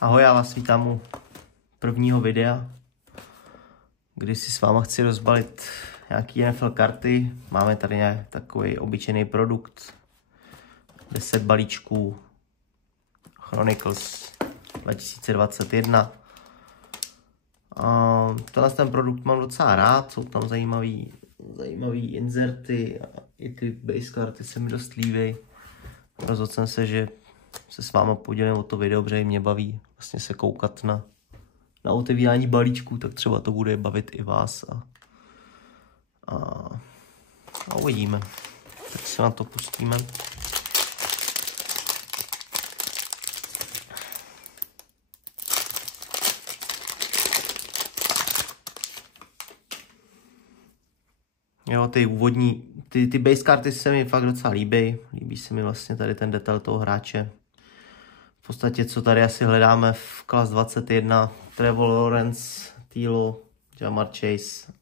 Ahoj, já vás vítám u prvního videa, kdy si s váma chci rozbalit nějaký NFL karty. Máme tady nějaký takový obyčejný produkt, 10 balíčků Chronicles 2021. Tenhle ten produkt mám docela rád, jsou tam zajímavý inserty a i ty base karty se mi dost líbí. Rozhodl jsem se, že se s váma podělím o to video, protože mě baví vlastně se koukat na otevírání balíčků, tak třeba to bude bavit i vás a uvidíme. Tak se na to pustíme. Jo, ty úvodní, ty base karty se mi fakt docela líbí. Líbí se mi vlastně tady ten detail toho hráče. V podstatě, co tady asi hledáme v Class 21, Trevor Lawrence, Tilo, Ja'Marr Chase,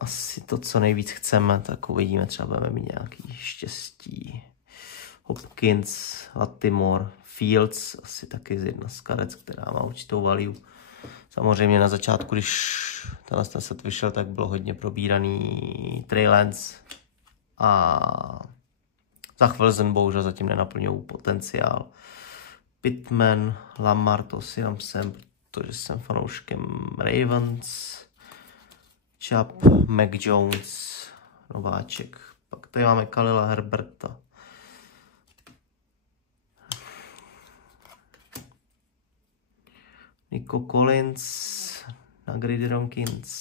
asi to, co nejvíc chceme, tak uvidíme, třeba budeme mít nějaký štěstí. Hopkins, Latimore, Fields, asi taky z jedna z karet, která má určitou value. Samozřejmě na začátku, když tenhle set vyšel, tak bylo hodně probíraný Trey Lance a Zach Wilson bohužel zatím nenaplňují potenciál. Pittman, Lamar, to si dám sem, protože jsem fanouškem Ravens. Chubb, Mac Jones, nováček. Pak tady máme Khalila Herberta. Nico Collins na Grady Ronkins.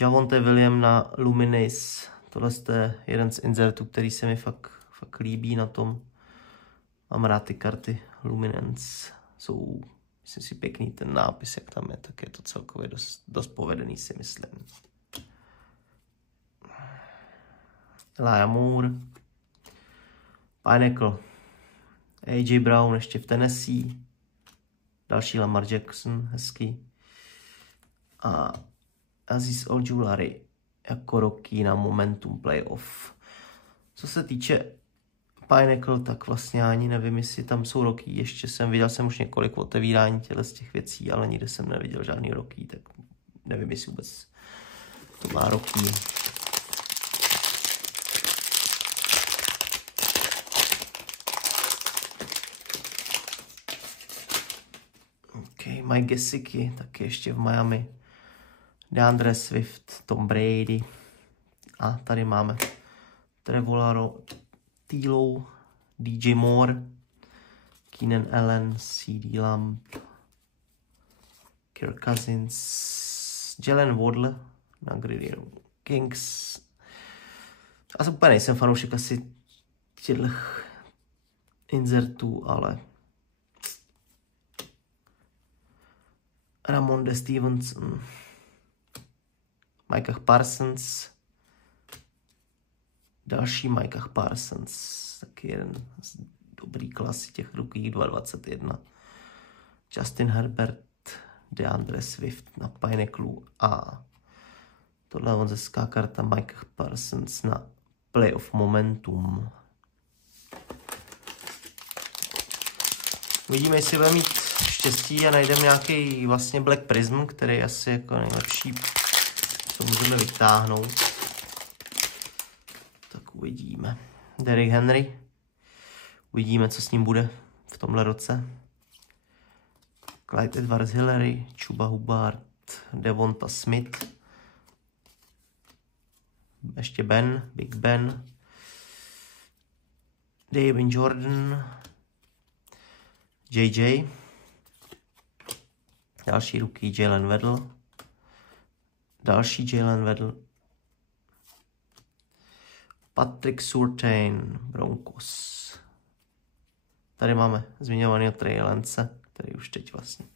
Javonte Williams na Luminis. Tohle je jeden z insertů, který se mi fakt líbí na tom. Mám rád ty karty Luminance. Jsou, myslím si, pěkný ten nápis, jak tam je, tak je to celkově dost povedený, si myslím. Elijah Moore. Pinnacle. AJ Brown ještě v Tennessee. Další Lamar Jackson, hezký. A Azeez Ojulari jako rookie na Momentum Playoff. Co se týče Pinnacle, tak vlastně ani nevím, jestli tam jsou rookie. Ještě viděl jsem už několik otevírání z těch věcí, ale nikde jsem neviděl žádný rookie, tak nevím, jestli vůbec to má rookie. Mike Gesicki, taky ještě v Miami. DeAndre Swift, Tom Brady. A tady máme Trevor Tilo, DJ Moore, Keenan Allen, CD Lamb, Kirk Cousins, Jalen Waddle na Grady Kings. A úplně nejsem fanoušek asi těchto insertů, ale Ramondre Stevenson, Micah Parsons, další Micah Parsons, taky jeden z dobrý klasy těch rookie 2021. Justin Herbert, DeAndre Swift na Pinnacle a tohle je hezká karta Micah Parsons na Playoff Momentum. Uvidíme, jestli bude mít štěstí a najdeme nějaký vlastně Black Prism, který je asi jako nejlepší, co můžeme vytáhnout. Tak uvidíme. Derrick Henry. Uvidíme, co s ním bude v tomhle roce. Clyde Edwards-Helaire, Chuba Hubbard, Devonta Smith. Ještě Big Ben. David Jordan. JJ. Další rookie Jalen Waddle. Další Jalen Waddle. Patrick Surtain, Broncos. Tady máme zmiňovaného Trey Lance, který už teď vlastně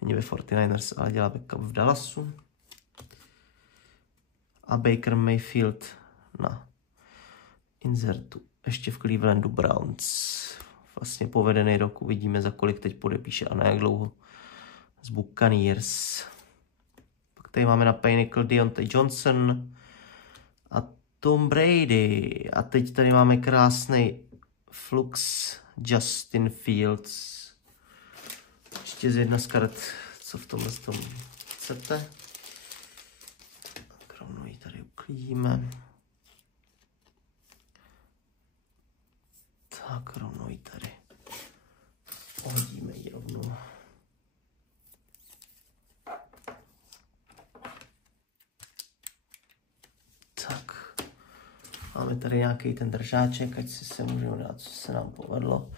není ve 49ers, ale dělá backup v Dallasu. A Baker Mayfield na insertu. Ještě v Clevelandu Browns. Vlastně povedený rok, uvidíme, za kolik teď podepíše a na jak dlouho z Buccaneers. Pak tady máme na Pinnacle Deontay Johnson a Tom Brady. A teď tady máme krásný Flux Justin Fields. Ještě z jedna z karet, co v tomhle tom chcete. Tak rovnou ji tady uklidíme. Tak rovnou ji tady hodíme ji rovnou. Tak. Máme tady nějaký ten držáček, ať si se můžeme dát, co se nám povedlo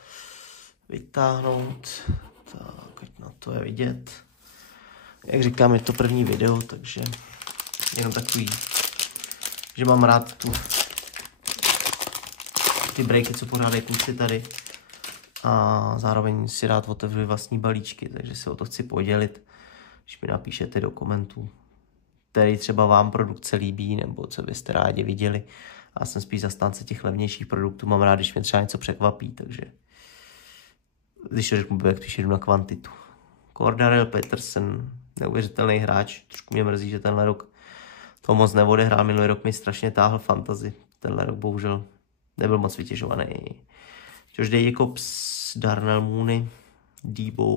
vytáhnout. Tak, ať na to je vidět. Jak říkám, je to první video, takže jenom takový, že mám rád ty breaky, co pořádají kluci tady. A zároveň si rád otevřu vlastní balíčky, takže se o to chci podělit, když mi napíšete do komentů, který třeba vám produkce líbí, nebo co byste rádi viděli. Já jsem spíš zastánce těch levnějších produktů, mám rád, když mě třeba něco překvapí, takže když to řeknu, jak když jdu na kvantitu. Cordarrelle Patterson, neuvěřitelný hráč, trošku mě mrzí, že tenhle rok to moc neodehrál, minulý rok mi strašně táhl fantasy, tenhle rok bohužel nebyl moc vytěžovaný. Josh Jacobs, Darnell Mooney, Debo,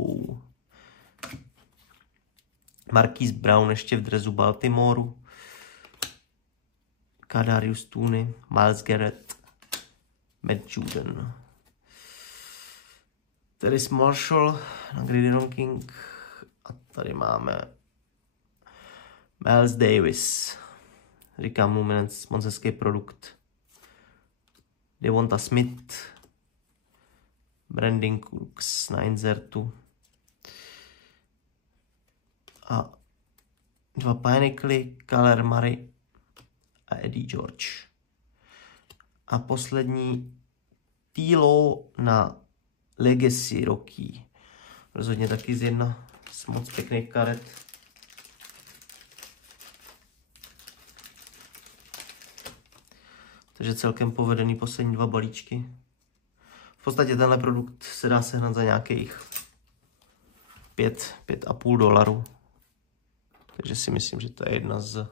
Marquise Brown ještě v dresu Baltimoreu, Kadarius Toney, Myles Garrett, Matt Judon, Terrace Marshall na Gridiron King a tady máme Miles Davis, říkám Luminance, moc hezký produkt, Devonta Smith, Brandon Cooks na insertu a dva Pinnacle, Kyler Murray a Eddie George. A poslední T-Law na Legacy Rocky. Rozhodně taky z jedna z moc pěkných karet. Takže celkem povedený poslední dva balíčky. V podstatě tenhle produkt se dá sehnat za nějakých $5,5. Takže si myslím, že to je jedna z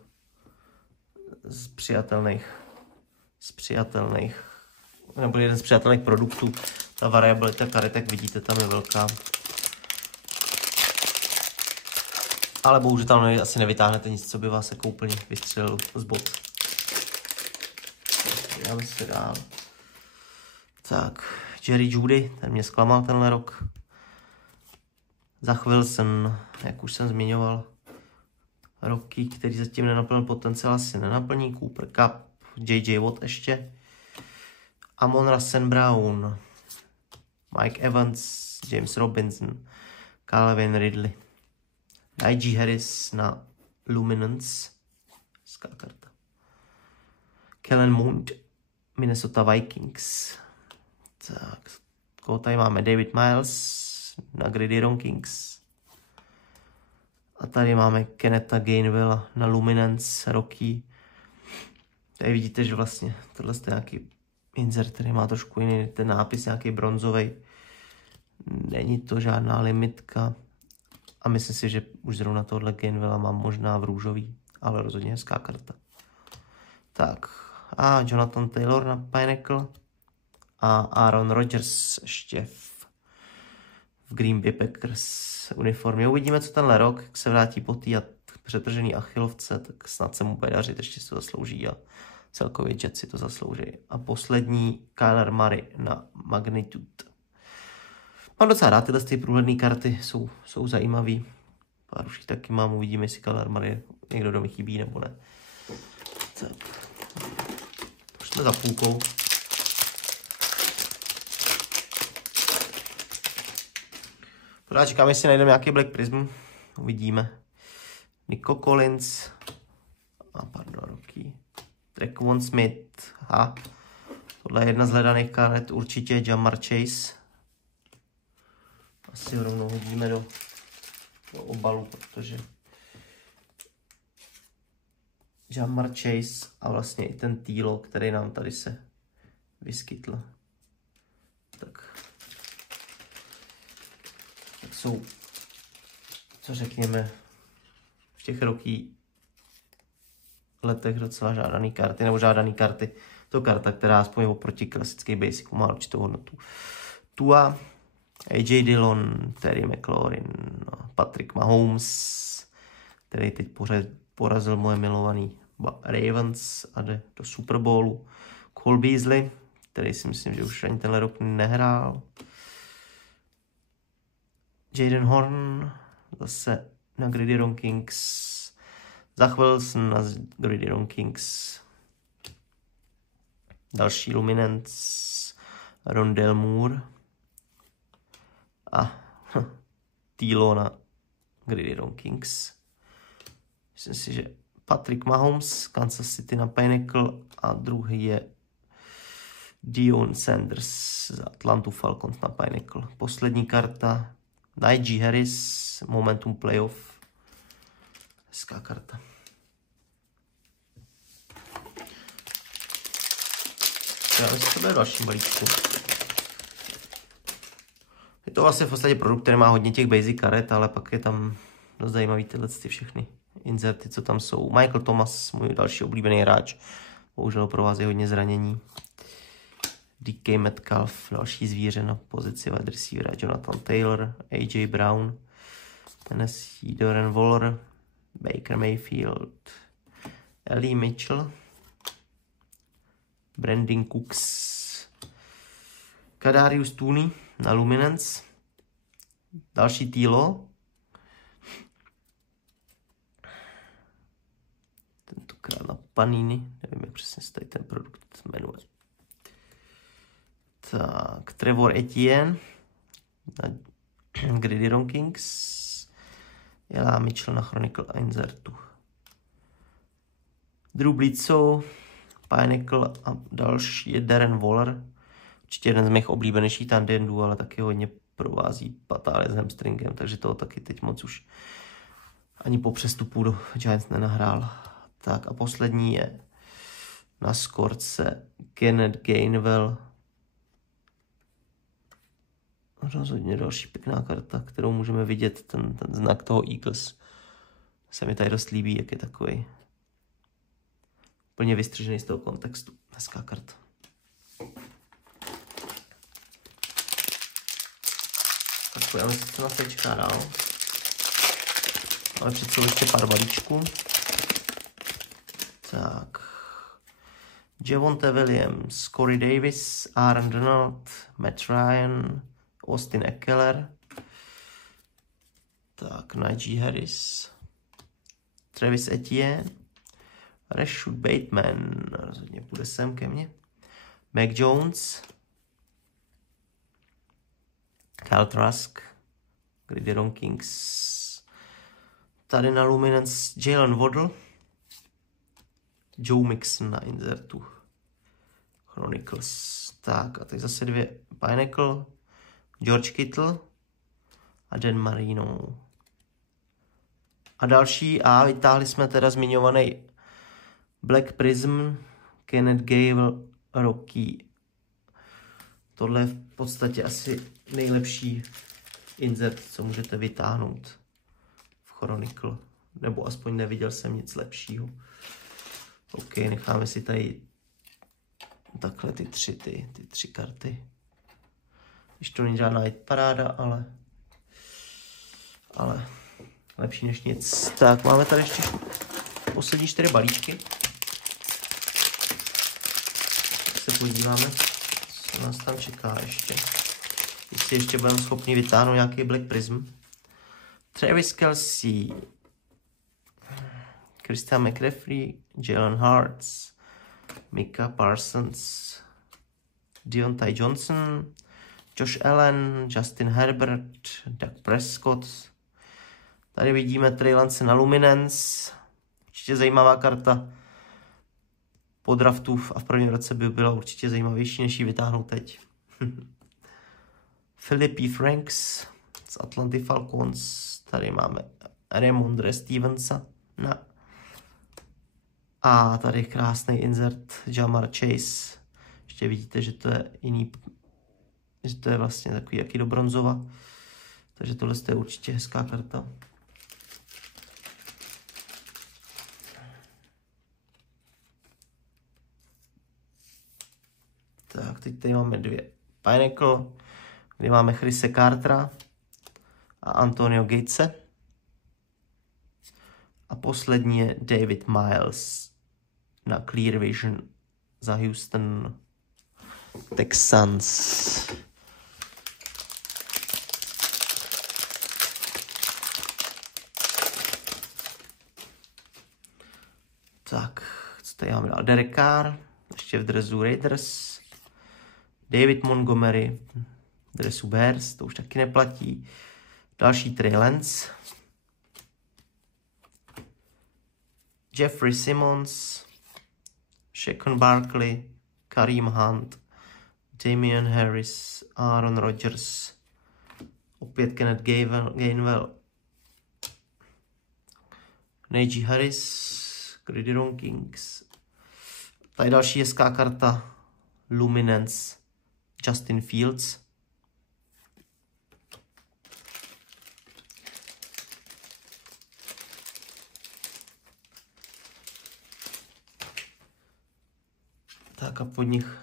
přijatelných, nebo jeden z přijatelných produktů. Ta variabilita karet, jak vidíte, tam je velká. Ale bohužel tam asi nevytáhnete nic, co by vás jako úplně vystřelil z bod. Dáme se dál. Tak, Jerry Jeudy, ten mě zklamal tenhle rok. Zach Wilson, jak už jsem zmiňoval. Roky, který zatím nenaplnil potenciál, asi nenaplní. Cooper Kupp, J.J. Watt ještě. Amon-Ra St. Brown, Mike Evans, James Robinson, Calvin Ridley. Najee Harris na Luminance. Hezká karta. Kellen Mond, Minnesota Vikings. Tak, tady máme David Miles na Gridiron Kings. A tady máme Kenneta Gainwella na Luminance Rocky. Tady vidíte, že vlastně tohle je nějaký insert, který má trošku jiný, ten nápis nějaký bronzový. Není to žádná limitka. A myslím si, že už zrovna tohle Gainwella mám možná v růžový, ale rozhodně hezká karta. Tak, a Jonathan Taylor na Pinnacle. A Aaron Rodgers ještě v Green Bay Packers uniformě. Uvidíme, co tenhle rok, jak se vrátí po té přetržený achilovce, tak snad se mu bude dařit, ještě si to zaslouží a celkově Jets si to zaslouží. A poslední Kyler Murray na Magnitude. Mám docela rád tyhle ty průhledné karty, jsou zajímavý. Pár už jich taky mám, uvidíme, jestli Kyler Murray někdo do mě chybí nebo ne. Tak. Už jsme za půlkou. Pořád čekám, jestli najdeme nějaký Black Prism. Uvidíme. Nico Collins. A pardon, Rocky. Tre'Quan Smith. Aha. Tohle je jedna z hledaných karet, určitě Ja'Marr Chase. Asi ho rovnou hodíme do obalu, protože Ja'Marr Chase a vlastně i ten T-Law, který nám tady se vyskytl. Tak jsou, co řekněme, v těch Rocky letech docela žádaný karty, nebo žádaný karty. To karta, která aspoň oproti klasické basicu má určitou hodnotu. Tua, AJ Dillon, Terry McLaurin, Patrick Mahomes, který teď porazil moje milovaný Ravens a jde do Super Bowlu. Cole Beasley, který si myslím, že už ani tenhle rok nehrál. Jaden Horn, zase na Gridiron Kings. Zach Wilson na Gridiron Kings. Další Luminance, Rondale Moore a Tilo na Gridiron Kings. Myslím si, že Patrick Mahomes, Kansas City na Pinnacle a druhý je Deion Sanders z Atlanta Falcons na Pinnacle. Poslední karta Najee Harris, Momentum Playoff. Hezká karta. Já myslím, že to bude další balíčku. Je to vlastně v podstatě produkt, který má hodně těch basic karet, ale pak je tam dost zajímavý tyhle všechny inzerty, co tam jsou. Michael Thomas, můj další oblíbený hráč. Bohužel pro vás je hodně zranění. DK Metcalf, další zvíře na pozici wide receivera. Jonathan Taylor, AJ Brown, Tennessee Darren Waller, Baker Mayfield, Ellie Mitchell, Brandon Cooks, Kadarius Toney na Luminance, další Tilo, tentokrát na Panini, nevím, jak přesně se tady ten produkt jmenuje. Tak, Trevor Etienne na Gridiron Kings, Eli Mitchell na Chronicle Insertu. Drew Bledsoe, Pinnacle a další je Darren Waller. Určitě jeden z mých oblíbenějších tandemů, ale taky hodně provází patálie s hamstringem, takže toho taky teď moc už ani po přestupu do Giants nenahrál. Tak a poslední je na skorce Kenneth Gainwell. Rozhodně další pěkná karta, kterou můžeme vidět, ten znak toho Eagles. Se mi tady dost líbí, jak je takový úplně vystřižený z toho kontextu. Hezká karta. Tak já myslím, co nás teď čeká dál. Ale přece ještě pár balíčků. Tak. Javonte Williams, Corey Davis, Aaron Donald, Matt Ryan, Austin Eckler. Tak, Najee Harris, Travis Etienne, Rashad Bateman, rozhodně půjde sem ke mně. Mac Jones, Kyle Trask, Gridiron Kings, tady na Luminance Jalen Waddle, Joe Mixon na Insertu, Chronicles. Tak a teď zase dvě Pinnacle, George Kittle a Dan Marino. A další a vytáhli jsme teda zmiňovaný Black Prism, Kenneth Gainwell, Rocky. Tohle je v podstatě asi nejlepší insert, co můžete vytáhnout v Chronicle. Nebo aspoň neviděl jsem nic lepšího. OK, necháme si tady takhle ty tři karty. Když to není žádná paráda, ale lepší než nic. Tak, máme tady ještě poslední 4 balíčky. Se podíváme, co nás tam čeká ještě. Jestli ještě budeme schopni vytáhnout nějaký Black Prism. Travis Kelce, Christian McCaffrey, Jalen Hurts, Micah Parsons, Deontay Johnson, Josh Allen, Justin Herbert, Dak Prescott. Tady vidíme Trey Lance na Luminance. Určitě zajímavá karta. Po draftu a v prvním roce by byla určitě zajímavější, než ji vytáhnout teď. Philip E. Franks z Atlanta Falcons. Tady máme Ramondre Stevensa. A tady krásný insert Ja'Marr Chase. Ještě vidíte, že to je jiný, že to je vlastně takový jaký do bronzova. Takže tohle je určitě hezká karta. Tak, teď tady máme dvě Pinnacle, kdy máme Chrise Cartera a Antonio Gatese. A poslední je David Miles na Clear Vision za Houston Texans. Tak, co tady máme dál? Derek Carr, ještě v dresu Raiders. David Montgomery, v dresu Bears, to už taky neplatí. Další Trey Lance. Jeffrey Simmons, Shaquan Barkley, Kareem Hunt, Damian Harris, Aaron Rodgers, opět Kenneth Gainwell, Najee Harris, Gridiron Kings. Tady další hezká karta Luminance, Justin Fields. Tak a pod nich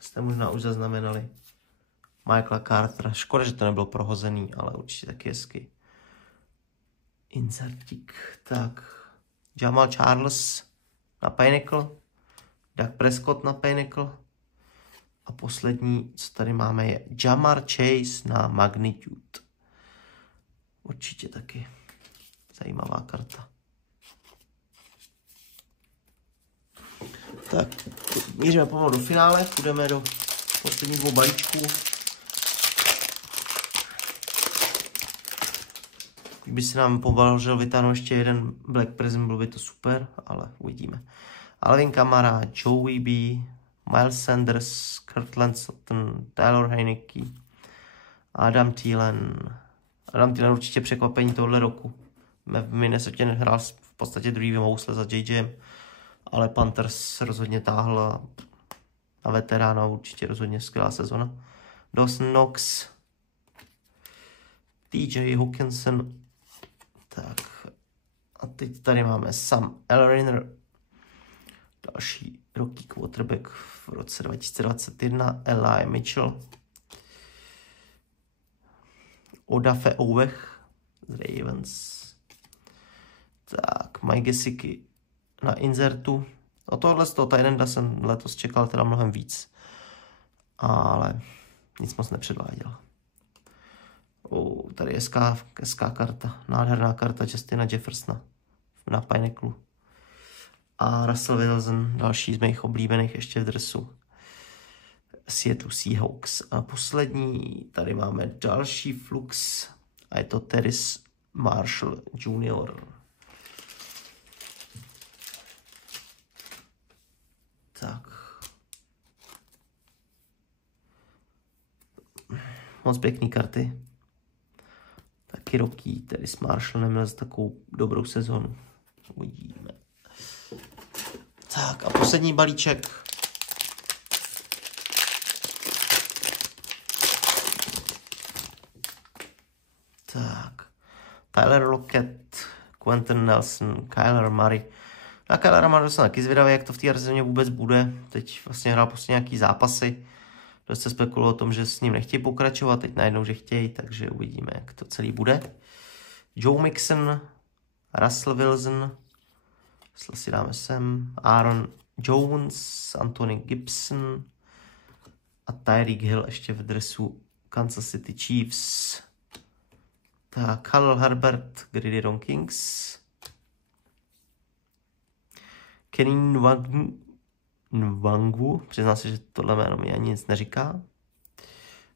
jste možná už zaznamenali Michaela Cartera. Škoda, že to nebylo prohozený, ale určitě taky hezky. Insertík. Tak. Jamal Charles na Pinnacle. Doug Prescott na Pinnacle. A poslední, co tady máme, je Jamar Chase na Magnitude. Určitě taky zajímavá karta. Tak, míříme pomalu do finále, půjdeme do posledních 2 balíčků. Kdyby si nám považil vytáhnout ještě jeden Black Prism, byl by to super, ale uvidíme. Alvin Kamara, Joey B, Miles Sanders, Cortland Sutton, Tyler Heineke, Adam Thielen. Adam Thielen určitě překvapení tohle roku. V Minnesota hrál v podstatě druhý housle za JJem, ale Panthers rozhodně táhl na veterána, určitě rozhodně skvělá sezona. Dawson Knox, TJ Hawkinson, tak a teď tady máme Sam Elriner, další rookie quarterback v roce 2021, Eli Mitchell, Odafe Oweh z Ravens, tak Mike Gesicki na insertu. O tohle z toho Tyrenda jsem letos čekal teda mnohem víc, ale nic moc nepředváděl. Tady je hezká karta, nádherná karta Justina Jeffersona na Pinnacle. A Russell Wilson, další z mých oblíbených ještě v dresu Seattle Seahawks. A poslední, tady máme další flux a je to Terrace Marshall Jr. Tak. Moc pěkný karty. Taky roky, tedy s Marshall neměl za takovou dobrou sezonu. Uvidíme. Tak a poslední balíček. Tak. Tyler Lockett, Quentin Nelson, Kyler Murray. Na Kylera Murray jsem taky zvědavý, jak to v té sezóně vůbec bude. Teď vlastně hrál prostě nějaký zápasy. Dost se spekulovalo o tom, že s ním nechtějí pokračovat, teď najednou, že chtějí, takže uvidíme, jak to celý bude. Joe Mixon, Russell Wilson, si dáme sem, Aaron Jones, Anthony Gibson a Tyreek Hill ještě v dresu Kansas City Chiefs. Tak, Khalil Herbert, Gridiron Kings. Kenny Nwangwu, přiznám se, že tohle jméno mi ani nic neříká.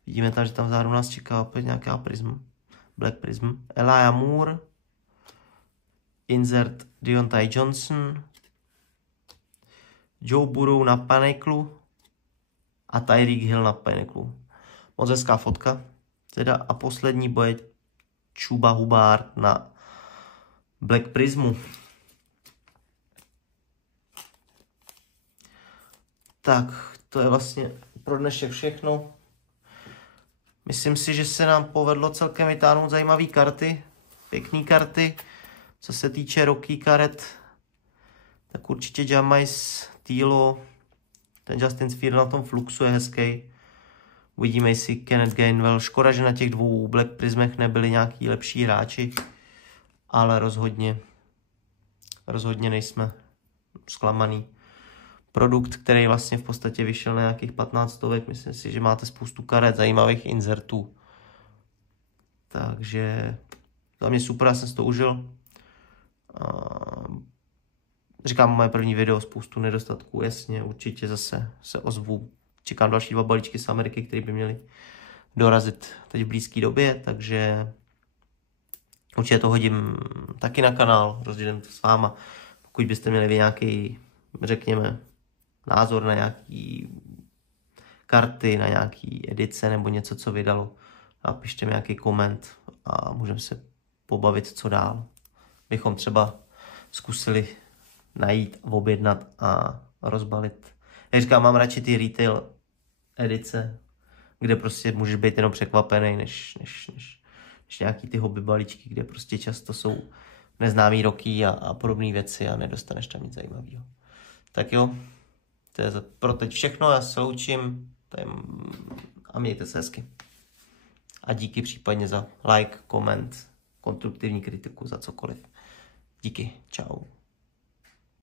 Vidíme tam, že tam vzadu nás čeká opět nějaká prism. Black Prism. Elijah Moore. Insert Deontay Johnson. Joe Burrow na Pinnacle. A Tyreek Hill na Pinnacle. Moc hezká fotka. Teda a poslední boje Chuba Hubbard na Black Prismu. Tak, to je vlastně pro dnešek všechno. Myslím si, že se nám povedlo celkem vytáhnout zajímavé karty, pěkné karty. Co se týče rookie karet, tak určitě Jamais, Tilo, ten Justin Field na tom fluxu je hezký. Uvidíme, jestli Kenneth Gainwell. Škoda, že na těch 2 Black Prismech nebyli nějaký lepší hráči, ale rozhodně nejsme zklamaný. Produkt, který vlastně v podstatě vyšel na nějakých 15 stovek. Myslím si, že máte spoustu karet, zajímavých insertů. Takže za mě super, já jsem si to užil. Říkám, moje první video, spoustu nedostatků, jasně, určitě zase se ozvu. Čekám další 2 balíčky z Ameriky, které by měly dorazit teď v blízké době, takže určitě to hodím taky na kanál, rozdělím to s váma. Pokud byste měli vy nějaký, řekněme, názor na nějaký karty, na nějaký edice nebo něco, co vydalo, napište mi nějaký koment a můžeme se pobavit, co dál. Bychom třeba zkusili najít, objednat a rozbalit. Jak říkám, mám radši ty retail edice, kde prostě můžeš být jenom překvapený, než nějaký ty hobby balíčky, kde prostě často jsou neznámý roky a podobné věci a nedostaneš tam nic zajímavého. Tak jo, to je pro teď všechno, já se loučím a mějte se hezky. A díky případně za like, koment, konstruktivní kritiku, za cokoliv. Díky, čau.